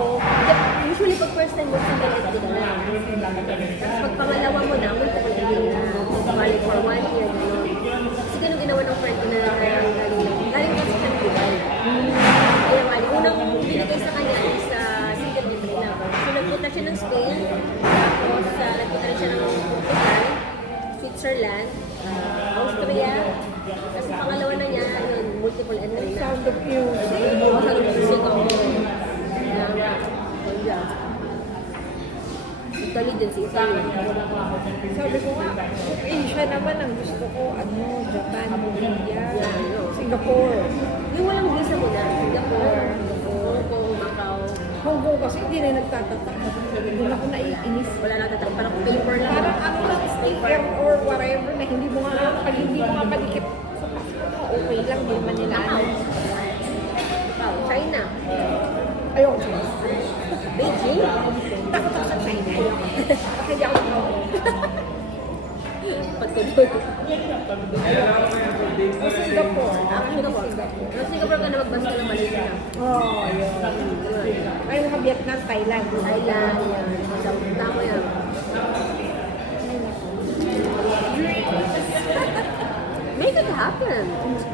Usually, pag first time mo, single entry ka lang. Tapos, pag pangalawa mo na, multiple entry na. Balik for 1 year, gano'n. Kasi ganun ginawa ng friend ko na galing kasi sa Dubai. Kaya bali, unang binigay sa kanya is single entry lang. So, nagpunta siya ng Spain, tapos nagpunta rin siya ng Portugal, Switzerland, Austria, kasi pangalawa na niya, ayun, multiple entry na. sound of music. Sa music ako. Italy din si Italy. Sabi ko nga, Asia naman ang gusto ko, Japan, India, Singapore. Yung walang visa mo na, Singapore, Hong Kong, Macau, Hong Kong kasi hindi na nagtatatak. Doon ako naiinis. wala na tatak, parang paper lang. Parang lang, sticker or whatever na hindi mo nga, pag hindi mo nga padikit sa passport mo, okay lang, hindi man nila Macau. Macau, China. Ayoko siya. Beijing. Takot ako sa China. Ayoko. Bakit di ako nakawin? Pagtuloy. O Singapore. Singapore. Singapore ka na magbasta ng Malaysia na. Oh, yun. Ay, mga Vietnam, Thailand. Thailand, yan. Tama yan. Make it happen.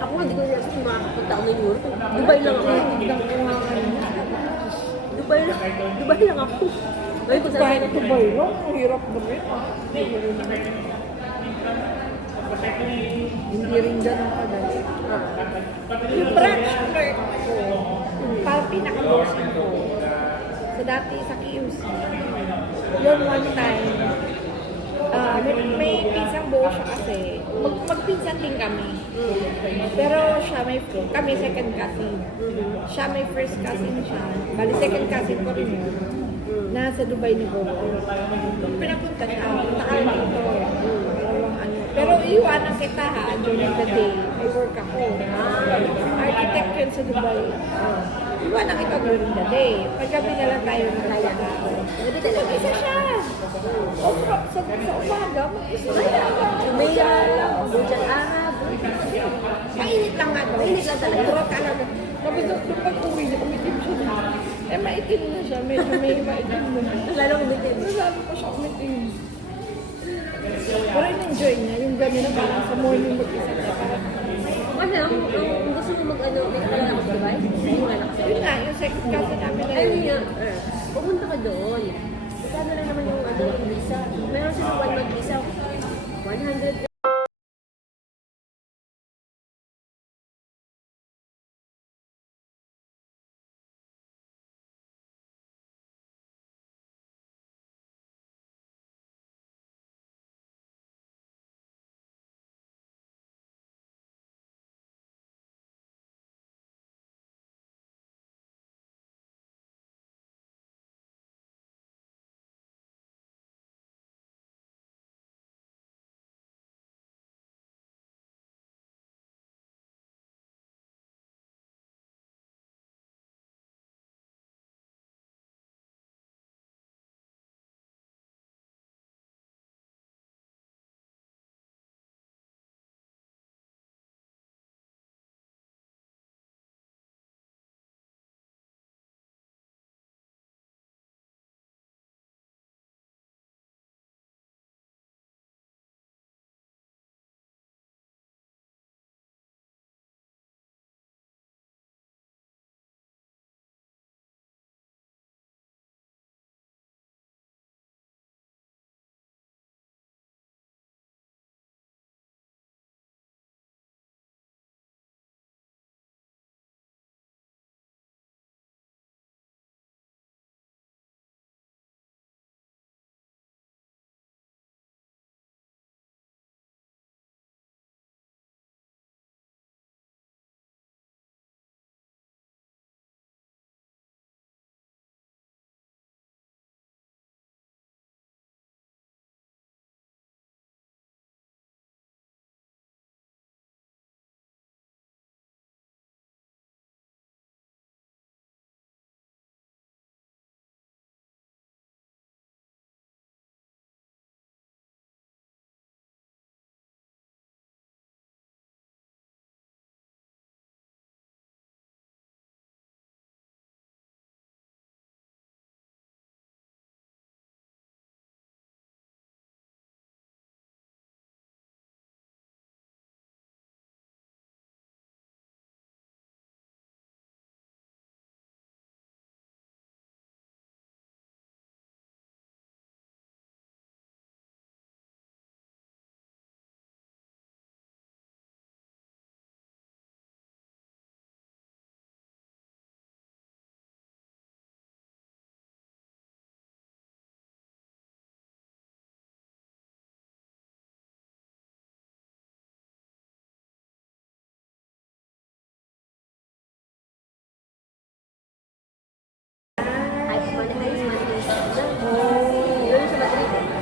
Ako hindi ko nila kung makakapunta ako ng Europe. Dubai lang ako. Tignan ko nga ngayon. Dubai lang ako. Ay, kung Kahit saan ito ba yun? Ang hirap ba rin? Hindi rin ganun kadali. Yung branch clerk ko, parang pinaka-bossing ko. So dati sa QC, yun one time, May pinsang buo siya kasi. Magpinsan din kami. Pero siya may kami second cousin. Siya may first cousin siya. Bali second cousin ko rin yun. Nasa Dubai ni Bobo. Pinapunta siya. Punta ka rin dito. Pero iwanan kita ha, during the day. May work ako. Architect yun sa Dubai. Iwanan kita during the day. Paggabi na lang tayo na kaya na. Isa siya. Sa umaga, mag-isa na. May budyan Arab. Mainit lang nga daw. Mainit lang talaga. Pero talaga. Tapos nung pag-uwi niya, umitim siya. Eh, maitim na siya. Medyo may maitim na. Lalong umitim. Sabi ko siya umitim. Pero in-enjoy niya. Yung gano'n na parang sa morning mag-isa ka. Ano, kung gusto mo mag-ano, may kakilala ko sa Dubai? Yung anak ko. Yun nga, yung second cousin namin na Ay, yun. nga, pumunta ka doon. Magkano lang naman yung yung visa? Meron silang 1 month visa. 100.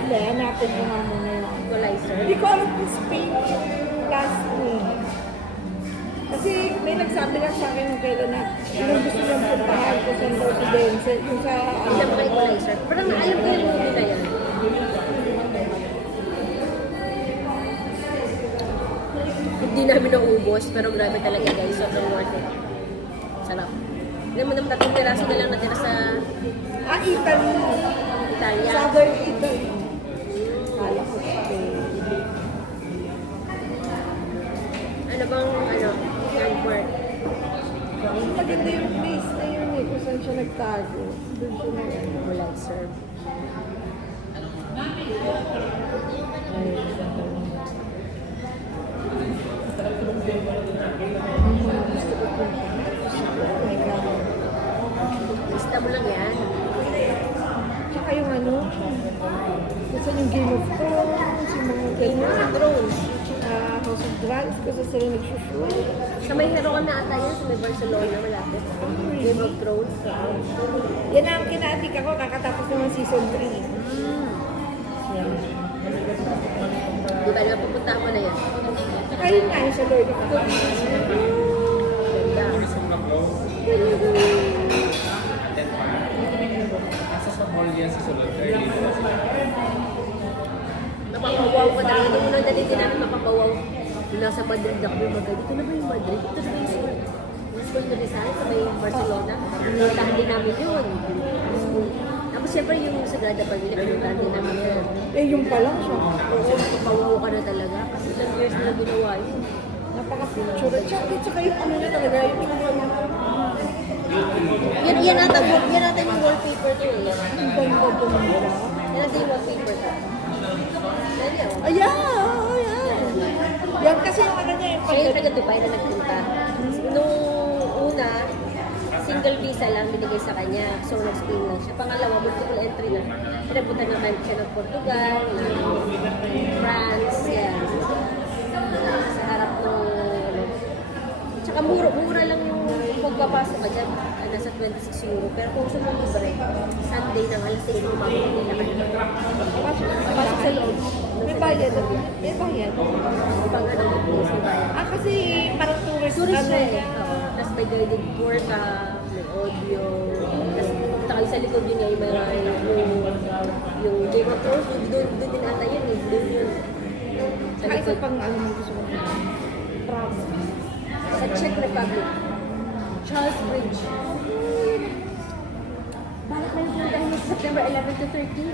Hindi, hanapin mo nga muna yun. Equalizer. Hindi ko alam kung Spain yung last name. Kasi may nagsabi lang sa akin nung kailan na yung gusto niyang puntahan ko sa Occidense, yung sa... Isa mga equalizer. Parang alam ko yung movie na yan. Hindi namin naubos, pero grabe talaga guys. Sobrang worth it. Sarap. Hindi mo naman tatlong piraso na lang natira sa Italy. Italia. Southern Italy. Kala ko Spain. Ano bang, landmark? Maganda yung place na yun eh, kung saan siya nagtago. Doon siya Equalizer. gusto ko po. Oh my God. Lista mo lang yan. Tsaka yung ano, gusto yung Game of Thrones, yung mga Game of ganyan. Thrones. House of Dragons, kasi sila nagsushoot. Sa may Heron na ata yun, sa may Barcelona, malapit. Game of Thrones. Yan ang kinaatik ako, kakatapos naman season 3. Yan. Di ba, napupunta mo na yan? Saka yun nga, yung sa Lord of the Rings. Ganda. Asa sa mall yan sa sulod. Early po sila. Napapawaw ka talaga. Nung unang dalitin namin mapapawaw. Yung nasa Madrid ako, maganda. Ito na ba yung Madrid? Ito na ba yung school? Yung school na Rizal, sa may Barcelona. Pinuntahan din namin yun. Yung school. Tapos syempre yung Sagrada Familia, pinuntahan din namin yun. Eh, yung pa lang siya. Oo, mapapawaw ka na talaga. Kasi ilang years na ginawa yun. Napaka-picture. Tsaka yung ano na talaga, yung tsura niya. Yan ata yung wallpaper to eh. Ang ganda ko nila. Yan ata yung wallpaper to. Yan yun. Ayan! Ayan! Yan kasi yung ano niya, yung Siya yung taga-Dubai na nagpunta. Nung una, single visa lang binigay sa kanya. So, nag-Spain lang siya. Pangalawa, multiple entry na. Pinapunta naman siya ng Portugal, ng France, yan. Sa harap ng, ano. Tsaka mura lang yung pagpapasok ka dyan. Nasa 26 euro. Pero kung gusto mo libre, Sunday ng alas 6 ng umaga, hindi na kanina. Pasok sa loob. may bayad. May bayad. Pag ano, may bayad. Kasi parang tourist Tourist ano siya eh. niya. Tapos may guided tour ka, may audio. Tapos punta kayo sa likod yun nga yung mga yung Game of Thrones, doon din ata yun eh. Doon yun. Sa Saka isa likod. pang ano mo gusto mo. Travel. Sa Czech Republic. Charles Bridge. Balak na yung puntahan mo sa September 11 to 13.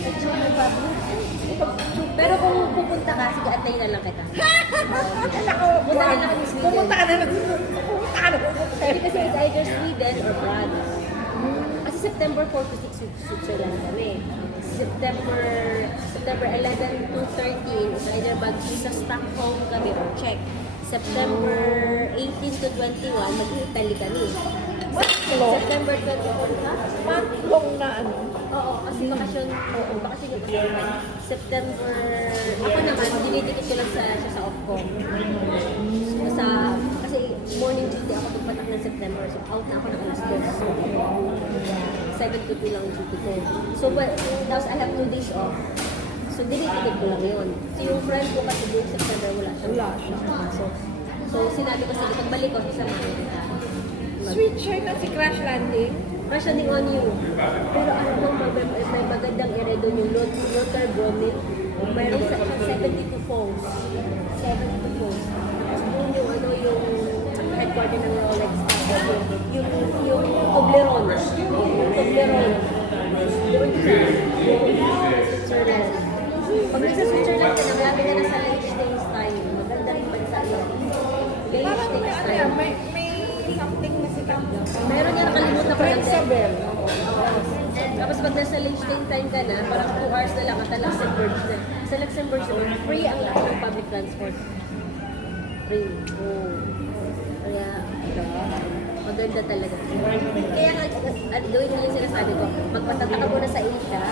Sa Czech Republic. Pero kung pupunta ka, sige, antayin na lang kita. Akala ko, Punta ka na kami Sweden. pumunta ka na. Pumunta ka na. Kasi it's either Sweden or Prague. Kasi September 4 to 6 Switzerland kami. September 11 to 13 is either back sa Stockholm kami or Czech. September 18 to 21, mag-Italy kami. September 24 ka? Matlong na ano. Oo, kasi bakasyon yung kasama. September, ako naman, dinidikit ko lang siya sa Ofcom. So, kasi morning duty ako pagpatak ng September, so out na ako ng alas 2. 7 to 2 lang yung duty ko. So, tapos I have 2 days off. So, dinidikit ko lang yun. So, yung friend ko kasi buong September, wala siya. So, sinabi ko, sige, pagbalik ko, sasamahan kita. Sweet shirt na si Crash Landing. Rationing on you. Pero ano mo, may magandang area doon yung Lothar Bromley. Mayroon sa 72 phones. 72 phones. Tapos doon yung ano yung headquarter ng Rolex. Yung Toblerone. Yung Toblerone. Doon sa Switzerland. Pag nasa Switzerland ka na, malapit ka na sa Liechtenstein. Maganda rin bansa yun. Parang may ano yan, Liechtenstein. may something na sikat. Meron niya nakalimutan ko lang. Isabel. Tapos pag nasa Liechtenstein ka na, parang 2 hours na lang at Luxembourg na. Sa Luxembourg naman, free ang lahat ng public transport. Free. Oh. Kaya, maganda talaga. Kaya nga, gawin mo yung sinasabi ko, magpatataka muna sa Asia,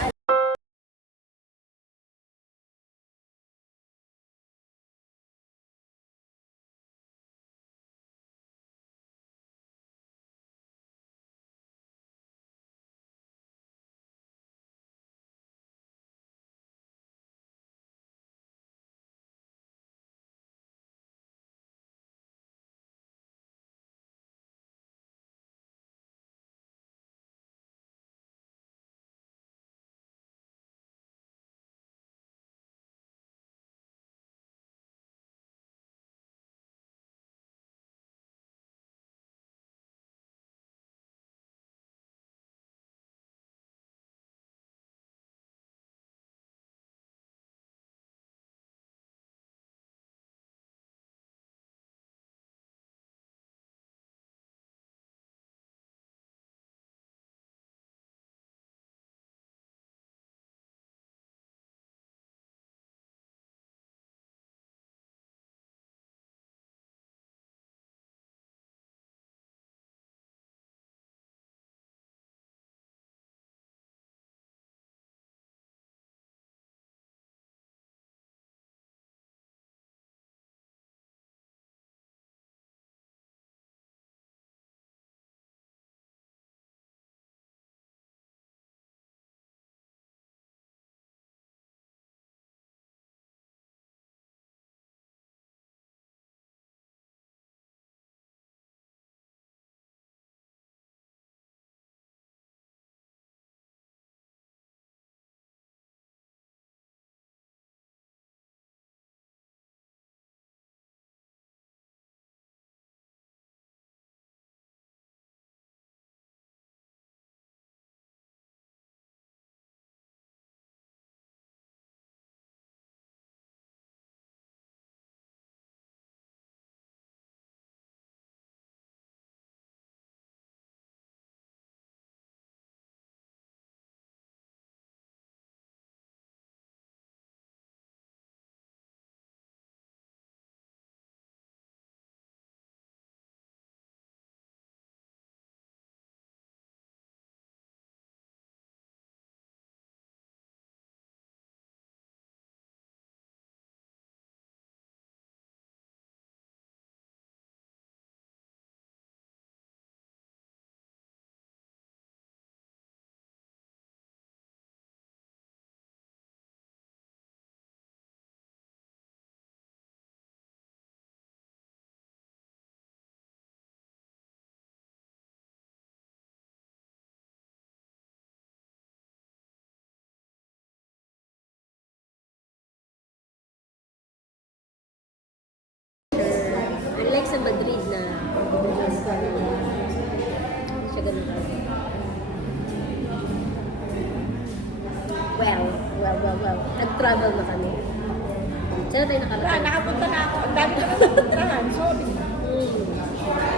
Saan tayo Wala, nakarating? nakapunta na ako. Ang dami ko na napuntahan. Sorry.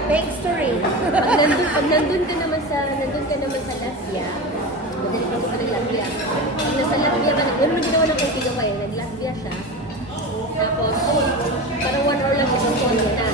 Thanks to Ray. Pag nandun ka naman sa Latvia, madali pa ko ng Latvia. Pag nasa Latvia ka, yun naman ginawa ng kaibigan ko eh, nag-Latvia siya. Tapos, parang 1 hour lang siya sa Solid na.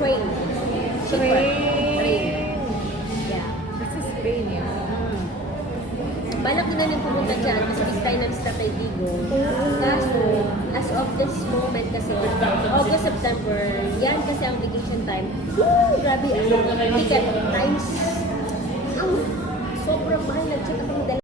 Train. Train. Yeah. This is Spain, yeah. Balak ko na rin pumunta dyan kasi gusto tayo ng sa Caydigo. Kaso, as of this moment kasi, August, September, yan kasi ang vacation time. Woo! Grabe, ticket times. Ang sobrang mahal. Nag-check ako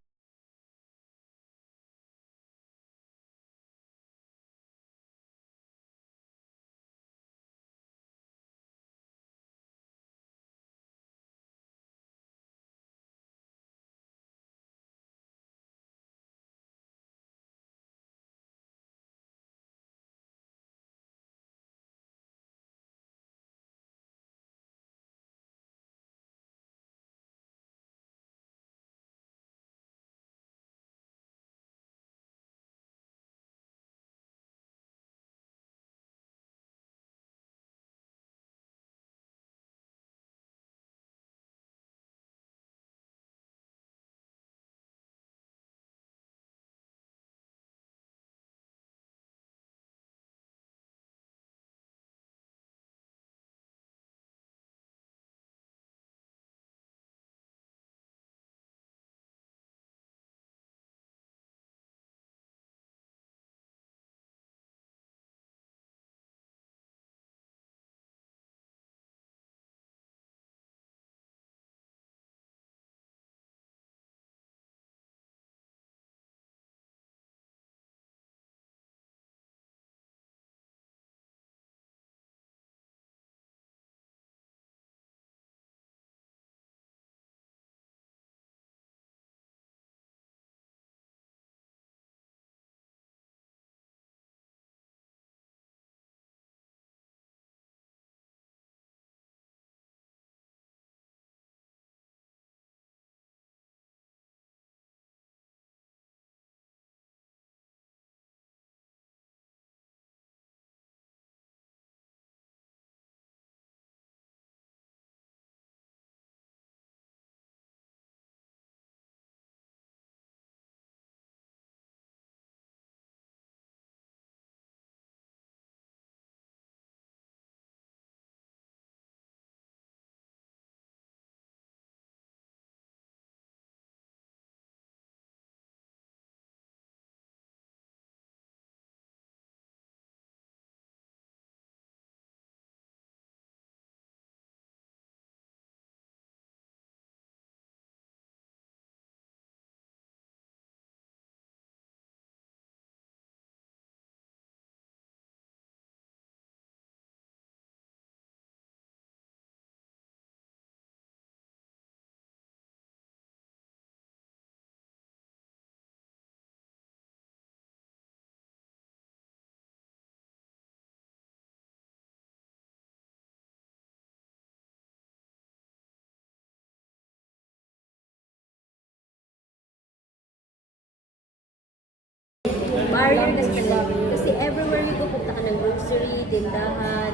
Barrier kasi talaga. Kasi everywhere you go, punta ka ng grocery, tindahan,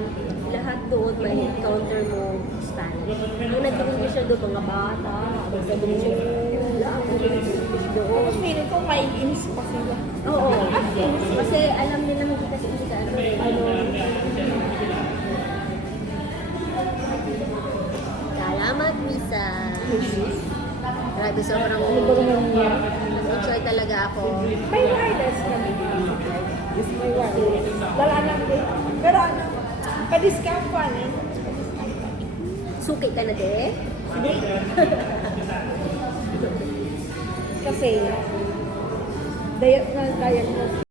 lahat doon may encounter mo Spanish. Ang nag-English na doon, mga bata, ang nag-English lang, English doon. Tapos feeling ko maiinis pa sila. Oo, kasi alam nila hindi kasi sa Salamat, Misa. Grabe, sobrang Ano ba naman niya? nag-enjoy talaga ako. May wireless kami. Yes, may wireless. Wala lang din. Pero ano, pa-discount pa eh. Suki ka na de? Kasi, diagnose.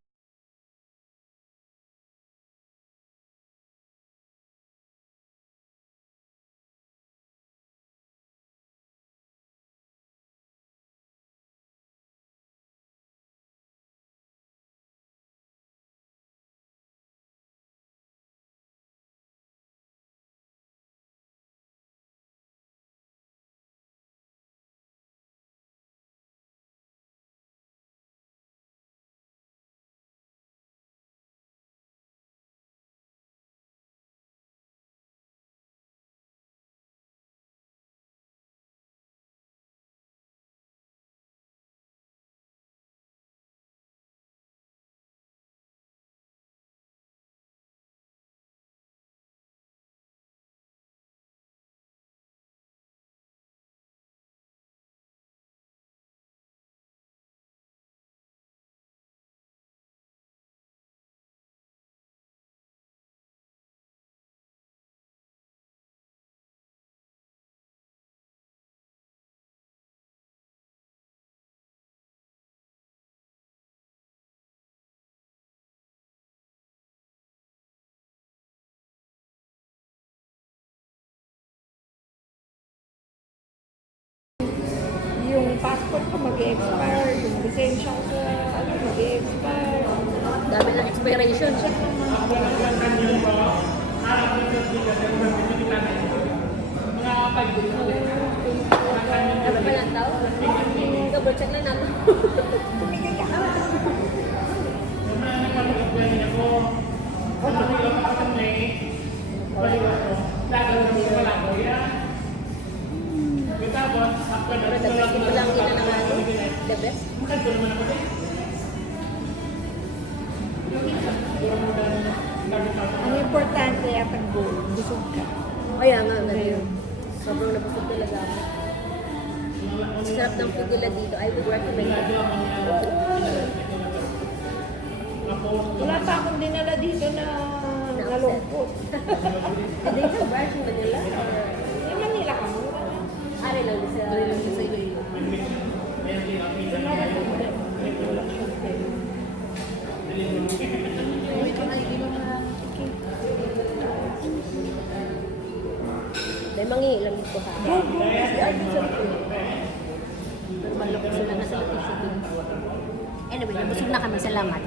Yung passport ko mag-expire, yung lisensya ko sa ano, mag-expire. Dami ng expiration. Ano pa lang tao? Double check lang naman. Tumigil ka. Pero the best, ito lang yun na ano. The best. Ang importante at ang goal, busog ka. Kaya nga, ganun. Sobrang nabusog talaga ako. Ang sarap ng food nila dito. I would recommend it. Wala pa akong dinala dito na nalungkot. They have branch in Manila? Or Yung Manila ka mo. are lang sa iyo? May mangiilang dito ha. Si Artisan ko. Pero malaki sila na sa City. Anyway, nabusog na kami. Salamat.